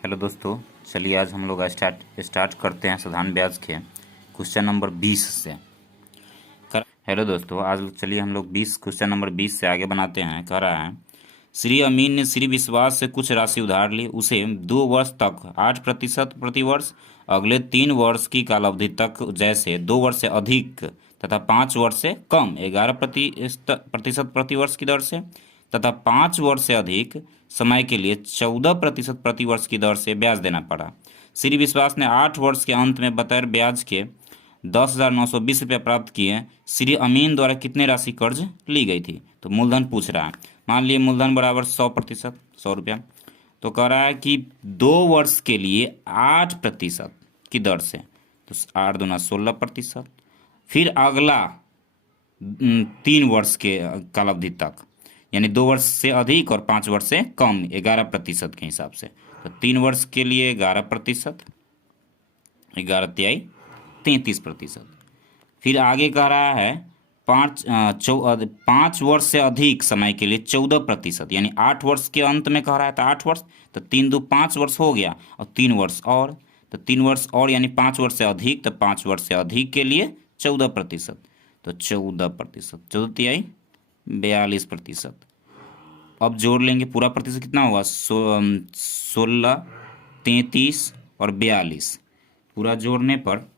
Hello दोस्तों, चलिए आज हम लोग स्टार्ट करते हैं साधारण ब्याज के क्वेश्चन नंबर 20 से। हेलो दोस्तों, आज चलिए हम लोग क्वेश्चन नंबर 20 से आगे बनाते हैं। कह रहा है, श्री अमीन ने श्री विश्वास से कुछ राशि उधार ली। उसे 2 वर्ष तक 8% प्रतिवर्ष, अगले 3 वर्ष की कालावधि तक जैसे 2 वर्ष से अधिक तथा 5 वर्ष से कम 11% प्रतिवर्ष की दर से तथा 5 वर्ष से अधिक समय के लिए 14% प्रतिवर्ष की दर से ब्याज देना पड़ा। श्री विश्वास ने 8 वर्ष के अंत में बतौर ब्याज के 10,920 रुपये प्राप्त किए। श्री अमीन द्वारा कितने राशि कर्ज ली गई थी? तो मूलधन पूछ रहा है। मान लिए मूलधन बराबर 100%, 100 रुपया। तो कह रहा है कि 2 वर्ष के लिए 8% की दर से, तो 8 दूना 16%। फिर अगला 3 वर्ष के कालावधि तक, यानी 2 वर्ष से अधिक और 5 वर्ष से कम 11% के हिसाब से। तो 3 वर्ष के लिए 11%, 11 तिहाई 33%। फिर आगे कह रहा है 5 वर्ष से अधिक समय के लिए 14%, यानी 8 वर्ष के अंत में कह रहा है। तो 8 वर्ष, तो 3 दो 5 वर्ष हो गया, और 3 वर्ष और, तो 3 वर्ष और यानी 5 वर्ष से अधिक, तो 5 वर्ष से अधिक के लिए 14%, तो 14%, 14 तिहाई 42%। अब जोड़ लेंगे, पूरा प्रतिशत कितना होगा? 16, 33 और 42, पूरा जोड़ने पर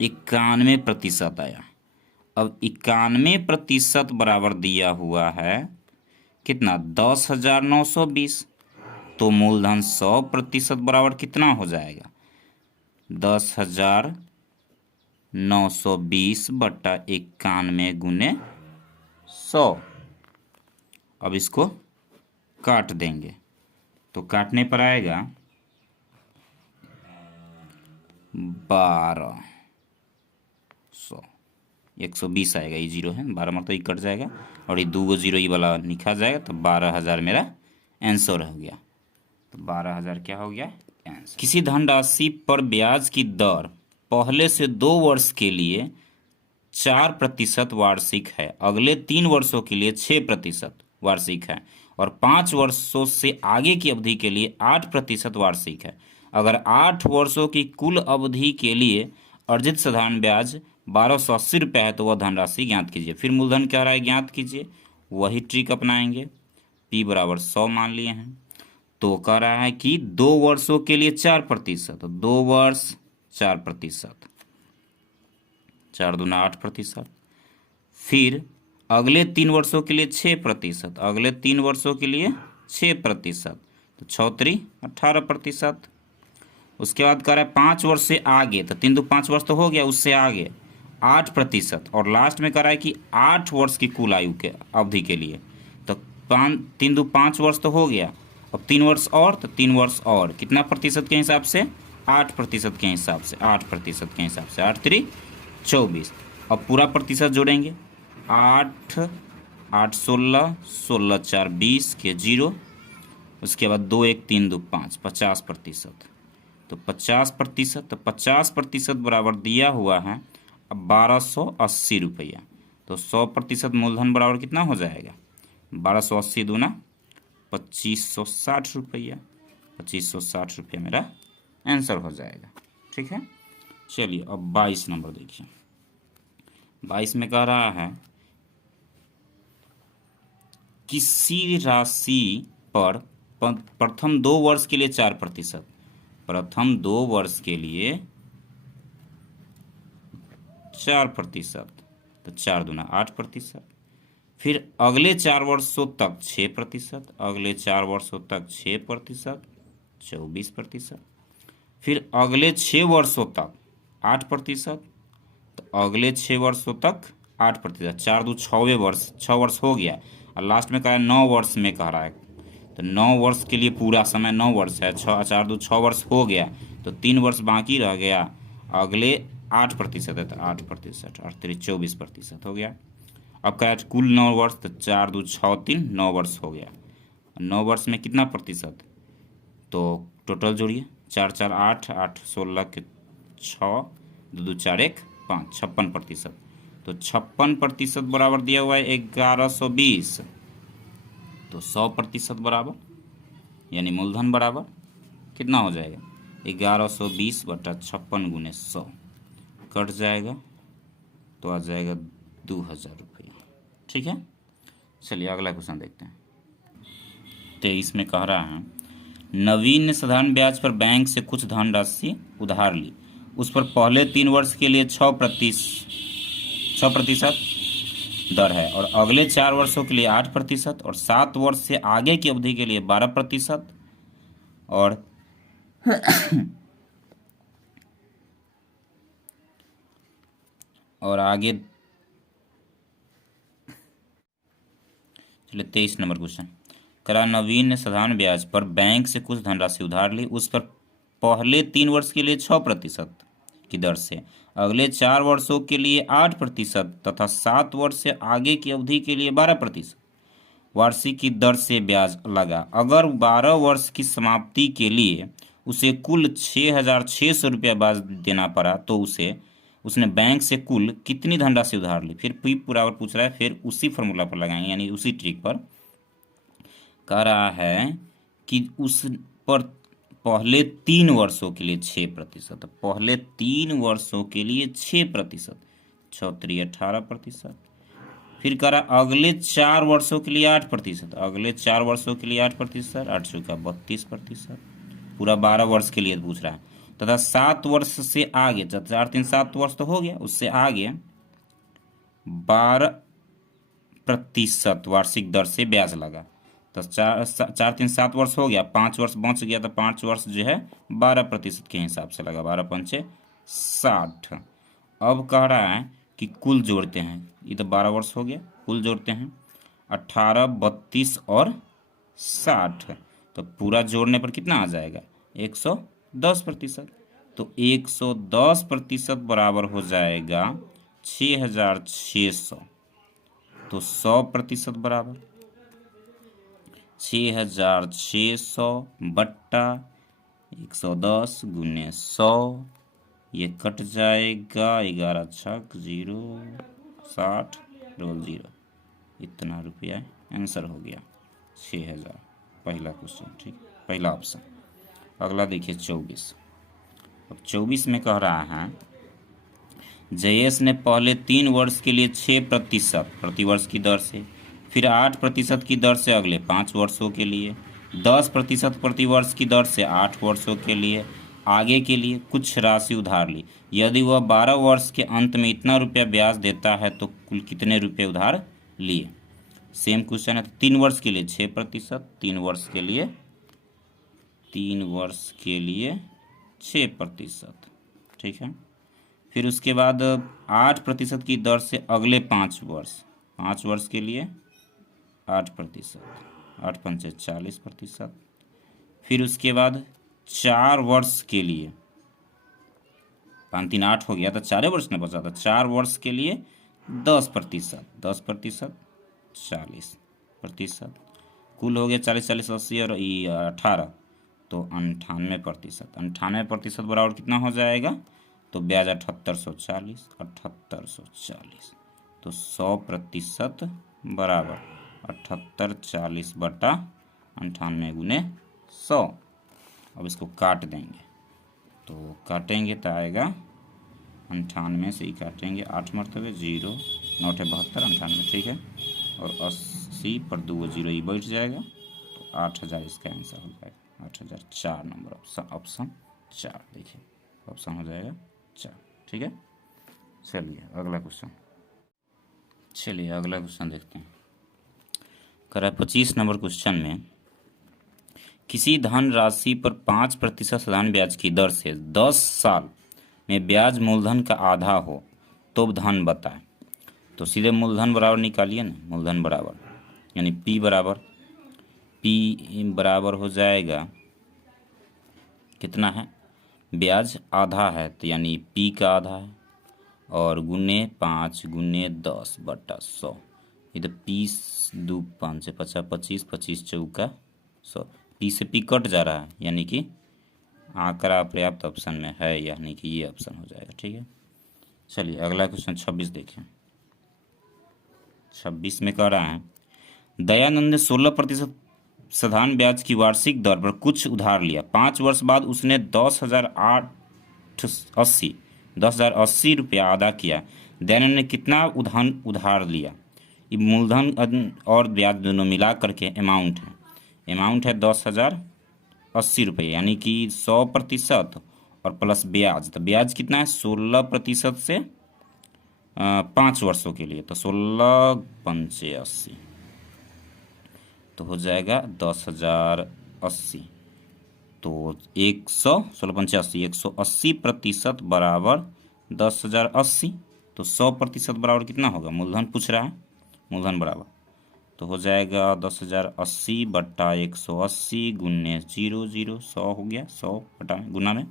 91% आया। अब 91% बराबर दिया हुआ है कितना? 10,920। तो मूलधन 100% बराबर कितना हो जाएगा? 10,920 बटा 91 गुने 100। अब इसको काट देंगे, तो काटने पर आएगा 1200, 120 आएगा। ये जीरो है, 12 मतलब ये कट जाएगा, और ये 2 जीरो ये वाला लिखा जाएगा। तो 12,000 मेरा आंसर हो गया। तो 12,000 क्या हो गया? आंसर। किसी धनराशि पर ब्याज की दर पहले से 2 वर्ष के लिए 4% वार्षिक है, अगले 3 वर्षों के लिए 6% वार्षिक है, और 5 वर्षों से आगे की अवधि के लिए 8% वार्षिक है। अगर 8 वर्षों की कुल अवधि के लिए अर्जित साधारण ब्याज 1,280 रुपये है, तो वह धनराशि ज्ञात कीजिए। फिर मूलधन क्या रहा है? ज्ञात कीजिए। वही ट्रिक अपनाएंगे। P बराबर 100 मान लिए हैं। तो कह रहा है कि 2 वर्षों के लिए 4%, 2 वर्ष 4%, 4 दूना 8%। फिर अगले 3 वर्षों के लिए 6%, अगले 3 वर्षों के लिए 6%, तो 6 18%। उसके बाद कह रहा है 5 वर्ष से आगे, तो 3 दो 5 वर्ष तो हो गया, उससे आगे 8%, और लास्ट में कह रहा है कि 8 वर्ष की कुल आयु के अवधि के लिए, तो 3 दो 5 वर्ष तो हो गया, अब 3 वर्ष और, तो 3 वर्ष और कितना प्रतिशत के हिसाब से? 8% के हिसाब से, 8% के हिसाब से, 8 3 24। अब पूरा प्रतिशत जोड़ेंगे, 8 8 16, 16 4 20 के जीरो। उसके बाद 2 1 3 2 5, 50%, तो 50%, तो 50% बराबर दिया हुआ है अब 1,280 रुपया। तो 100% मूलधन बराबर कितना हो जाएगा? 1,280 दूना 2,560 रुपया, 2,560 रुपया मेरा आंसर हो जाएगा। ठीक है, चलिए अब 22 नंबर देखिए। 22 में कह रहा है, किसी राशि पर प्रथम 2 वर्ष के लिए 4%, प्रथम 2 वर्ष के लिए 4%, तो 4 दूना 8%। फिर अगले 4 वर्षों तक 6%, अगले 4 वर्षों तक 6%, 24%। फिर अगले 6 वर्षों तक 8%, तो अगले 6 वर्षों तक 8%, 4 दो 6वें वर्ष, 6 वर्ष हो गया, और लास्ट में कह रहा है 9 वर्ष में कह रहा है। तो 9 वर्ष के लिए पूरा समय 9 वर्ष है, 4 दो 6 वर्ष हो गया, तो 3 वर्ष बाकी रह गया, अगले 8% है, तो 8%, 8 3 24% हो गया। अब कह रहा है कुल 9 वर्ष, तो 4 दो 6 3 9 वर्ष हो गया। 9 वर्ष में कितना प्रतिशत? तो टोटल जोड़िए, 4 4 8, 8 16 के 6, 2 2 4 1 5, 56%। तो 56% बराबर दिया हुआ है 1,120। तो 100% बराबर, यानी मूलधन बराबर कितना हो जाएगा 1120 बटा 56 गुने 100 कट जाएगा तो आ जाएगा 2000 रुपया। ठीक है, चलिए अगला क्वेश्चन देखते हैं। 23 में कह रहा है नवीन ने साधारण ब्याज पर बैंक से कुछ धनराशि उधार ली, उस पर पहले 3 वर्ष के लिए 6% दर है और अगले 4 वर्षों के लिए 8% और 7 वर्ष से आगे की अवधि के लिए 12% और आगे चलिए 23 नंबर क्वेश्चन करा नवीन ने साधारण ब्याज पर बैंक से कुछ धनराशि उधार ली, उस पर पहले 3 वर्ष के लिए 6% की दर से अगले 4 वर्षों के लिए 8% तथा 7 वर्ष से आगे की अवधि के लिए 12% वार्षिक की दर से ब्याज लगा। अगर 12 वर्ष की समाप्ति के लिए उसे कुल 6,600 रुपया ब्याज देना पड़ा तो उसने बैंक से कुल कितनी धनराशि उधार ली। फिर पी बराबर पूछ रहा है, फिर उसी फॉर्मूला पर लगाएंगे यानी उसी ट्रिक पर। कह रहा है कि उस पर पहले 3 वर्षों के लिए 6%, पहले 3 वर्षों के लिए 6%, 6 18%। फिर कह रहा अगले 4 वर्षों के लिए 8%, अगले 4 वर्षों के लिए 8%, 8 चौका 32%, पूरा 12 वर्ष के लिए पूछ रहा है। तथा 7 वर्ष से आगे, 4 3 7 वर्ष तो हो गया, उससे आगे 12% वार्षिक दर से ब्याज लगा। तो 4 3 7 वर्ष हो गया, 5 वर्ष बच गया तो 5 वर्ष जो है 12% के हिसाब से लगा, 12 पंचे 60। अब कह रहा है कि कुल जोड़ते हैं, ये तो 12 वर्ष हो गया, कुल जोड़ते हैं 18 32 और 60, तो पूरा जोड़ने पर कितना आ जाएगा 110%। तो 110% बराबर हो जाएगा 6,600। तो 100% बराबर 6,600 बट्टा 110 गुने 100, ये कट जाएगा 11 छक 0 60 डबल 0, इतना रुपया आंसर हो गया 6,000। पहला क्वेश्चन, ठीक, पहला ऑप्शन। अगला देखिए 24। अब 24 में कह रहा है जयेश ने पहले 3 वर्ष के लिए 6% प्रतिवर्ष की दर से, फिर 8% की दर से अगले 5 वर्षों के लिए, 10% प्रतिवर्ष की दर से 8 वर्षों के लिए आगे के लिए कुछ राशि उधार ली। यदि वह 12 वर्ष के अंत में इतना रुपया ब्याज देता है तो कुल कितने रुपये उधार लिए। सेम क्वेश्चन है। 3 वर्ष के लिए 6%, 3 वर्ष के लिए 6%, ठीक है। फिर उसके बाद 8% की दर से अगले 5 वर्ष, 5 वर्ष के लिए 8%, 8 पंचे 40%। फिर उसके बाद 4 वर्ष के लिए, 5 3 8 हो गया तो 4 वर्ष में बचा था, 4 वर्ष के लिए 10%, 10% 40%, कुल हो गया 40 40 80 और 18, तो 98%। 98% बराबर कितना हो जाएगा, तो ब्याज 7840, 7840, तो 100% बराबर 7840 बटा 98 गुने 100। अब इसको काट देंगे, तो काटेंगे तो आएगा 98 से ही काटेंगे, 8 मरतबे 0 9 72 98, ठीक है। और 80 पर 2 0 ही बैठ जाएगा, तो 8000 इसका आंसर हो जाएगा। 8000 4 नंबर ऑप्शन 4, देखिए ऑप्शन हो जाएगा 4, ठीक है। चलिए अगला क्वेश्चन, देखते हैं। करा 25 नंबर क्वेश्चन में किसी धन राशि पर 5% साधारण ब्याज की दर से 10 साल में ब्याज मूलधन का आधा हो तो धन बताएं। तो सीधे मूलधन बराबर निकालिए ना, मूलधन बराबर यानी P बराबर हो जाएगा कितना है, ब्याज आधा है तो यानी P का आधा है, और गुने 5 गुने 10 बटा 100, ये तो 20 2 5 50 25 25 चौका 100, P से P कट जा रहा है यानी कि आंकड़ा पर्याप्त ऑप्शन में है, यानी कि ये ऑप्शन हो जाएगा, ठीक है। चलिए अगला क्वेश्चन 26 देखें। 26 में कह रहा है दयानंद ने 16% साधारण ब्याज की वार्षिक दर पर कुछ उधार लिया। 5 वर्ष बाद उसने 10,080 रुपया अदा किया। दयानंद ने कितना उधार लिया? ये मूलधन और ब्याज दोनों मिला करके अमाउंट है 10,080 रुपये, यानी कि 100% और प्लस ब्याज। तो ब्याज कितना है? 16% से 5 वर्षों के लिए, तो 16 पंचे 80, तो हो जाएगा 10,080। तो 180 बराबर 10,080। तो 100% बराबर कितना होगा? मूलधन पूछ रहा है, मूलधन बराबर तो हो जाएगा 10,080 बट्टा 180 गुन्ने 0 0, 100 हो गया। 100 बटा में गुना में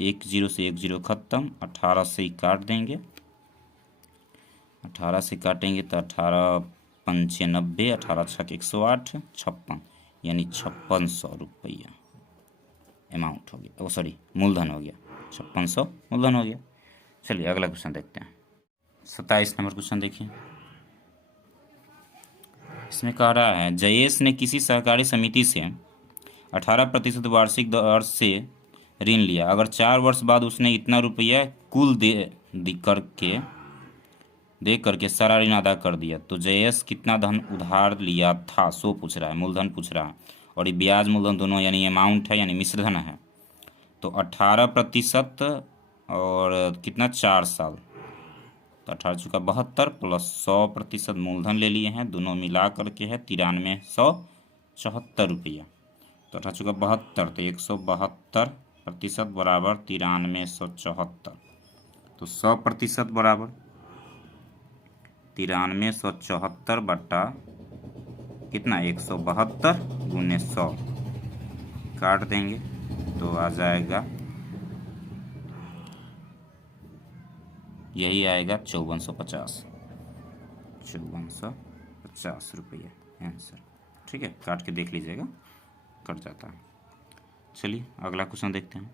1 0 से 1 0 खत्म। 18 से ही काट देंगे, 18 से काटेंगे तो 18 पंचे 90, 18 छक 108, 56, यानी 5600 रुपया अमाउंट हो गया। सॉरी, मूलधन हो गया। 5600 मूलधन हो गया। चलिए अगला क्वेश्चन देखते हैं। 27 नंबर क्वेश्चन देखिए। इसमें कह रहा है जयेश ने किसी सहकारी समिति से 18% वार्षिक दर से ऋण लिया। अगर 4 वर्ष बाद उसने इतना रुपया कुल दे करके सारा ऋण अदा कर दिया, तो जयेश कितना धन उधार लिया था? सो पूछ रहा है, मूलधन पूछ रहा है। और ये ब्याज मूलधन दोनों यानी अमाउंट है, यानी मिश्रधन है। तो 18% और कितना? 4 साल, तो 18 चुका 72 प्लस 100% मूलधन ले लिए हैं, दोनों मिला करके है 93,174 रुपया। तो 18 चुका 72, तो 172% बराबर 93,174। तो 100% बराबर 93,174 बट्टा कितना? 172 गुने 100, काट देंगे तो आ जाएगा, यही आएगा 5450 रुपये आंसर। ठीक है, काट के देख लीजिएगा, कट जाता है। चलिए अगला क्वेश्चन देखते हैं।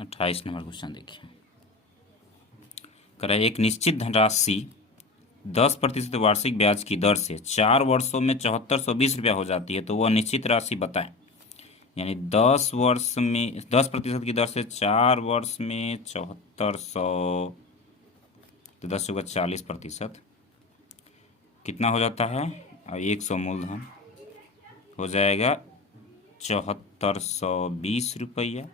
28 नंबर क्वेश्चन देखिए। करें एक निश्चित धनराशि 10% वार्षिक ब्याज की दर से 4 वर्षों में 7420 रुपया हो जाती है, तो वह निश्चित राशि बताएं। यानी 10 वर्ष में 10% की दर से 4 वर्ष में 7400, तो 10 होगा 40%, कितना हो जाता है? 100 मूलधन हो जाएगा 7420 रुपया।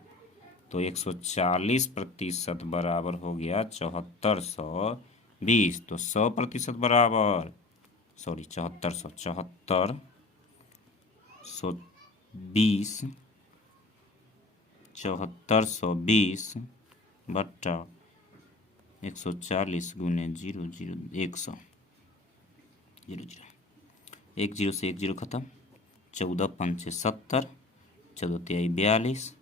तो 140% बराबर हो गया 7420। तो 100% बराबर, सॉरी 7420 7420 बट्टा 140 गुने 0 0, 100, 0 0, 1 0 से 1 0 खत्म। 14 पंचे 70, 14 तिहाई 42,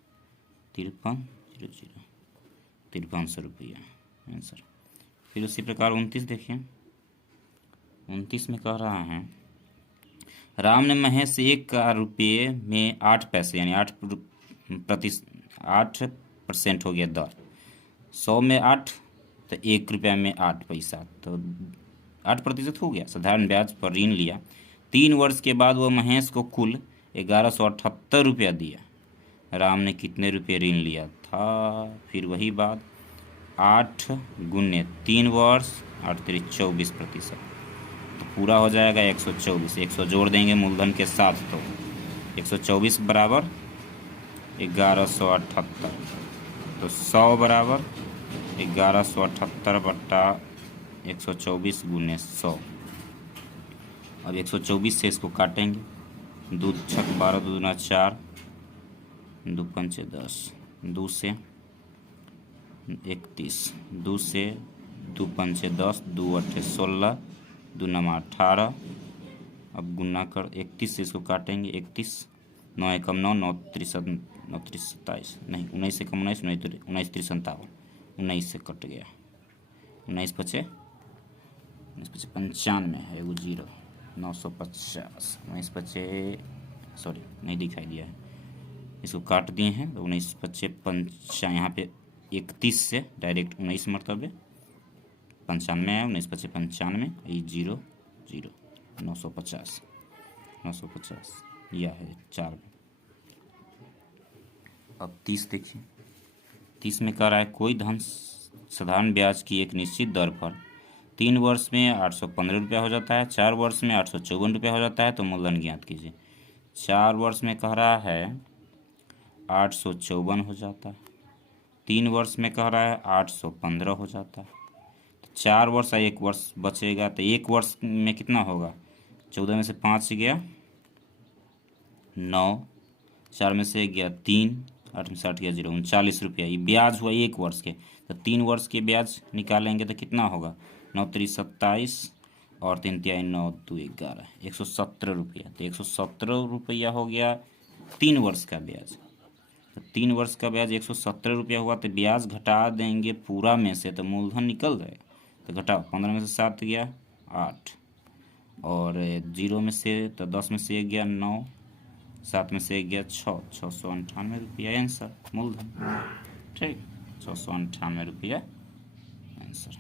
53 0 0, 5300 रुपया आंसर। फिर उसी प्रकार 29 देखिए। 29 में कह रहा है राम ने महेश से 1 रुपये में 8 पैसे, यानी 8% हो गया दर। 100 में 8, तो 1 रुपया में 8 पैसा, तो 8% हो गया। साधारण ब्याज पर ऋण लिया। 3 वर्ष के बाद वह महेश को कुल 1178 रुपया दिया। राम ने कितने रुपये ऋण लिया था? फिर वही बात, 8 गुने 3 वर्ष, 8 3 24%, तो पूरा हो जाएगा 124। 100 जोड़ देंगे मूलधन के साथ, तो 124 बराबर 1178। तो 100 बराबर 1178 बट्टा 124 गुने 100। अब 124 से इसको काटेंगे, 2 छक 12, 2 दूना 4, 2 पंचे 10, 2 से 31, 2 से 2 पंचे 10, 2 अट्ठे 16, 2 नमा 18। अब गुना कर 31 से इसको काटेंगे, 31, 9 एकम 9, 9 तिरसठ 9 30 27, नहीं 19 एकम 19, 19 30 57, 19 से कट गया। 19 पचे 95 है, वो 0, 950, 19 पचे, सॉरी नहीं दिखाई दिया है, इसको काट दिए हैं। तो 19 पचे 5, यहाँ पे 31 से डायरेक्ट 19 मरतबे 95 है, 19 पचे 95, ये 0 0, 950। 950 यह है 4 में। अब 30 देखिए, 30 में कह रहा है कोई धन साधारण ब्याज की एक निश्चित दर पर 3 वर्ष में 815 रुपया हो जाता है, 4 वर्ष में 854 रुपया हो जाता है, तो मूलधन ज्ञात कीजिए। 4 वर्ष में कह रहा है 854 हो जाता है, 3 वर्ष में कह रहा है 815 हो जाता है, तो 4 वर्ष और 1 वर्ष बचेगा, तो 1 वर्ष में कितना होगा, 14 में से 5 गया 9, 4 में से गया 3, 8 में से 8 गया 0, 39 रुपया। ये ब्याज हुआ 1 वर्ष के, तो 3 वर्ष के ब्याज निकालेंगे तो कितना होगा, 9 3 27 और 3 3 9 2 11, 117 रुपया। तो 117 रुपया हो गया 3 वर्ष का ब्याज। तो 3 वर्ष का ब्याज 117 रुपया हुआ, तो ब्याज घटा देंगे पूरा में से तो मूलधन निकल जाएगा। तो घटाओ, 15 में से 7 गया 8, और 0 में से तो 10 में से 1 गया 9, 7 में से 1 गया 6, 698 रुपया आंसर मूलधन। ठीक, 698 रुपया आंसर।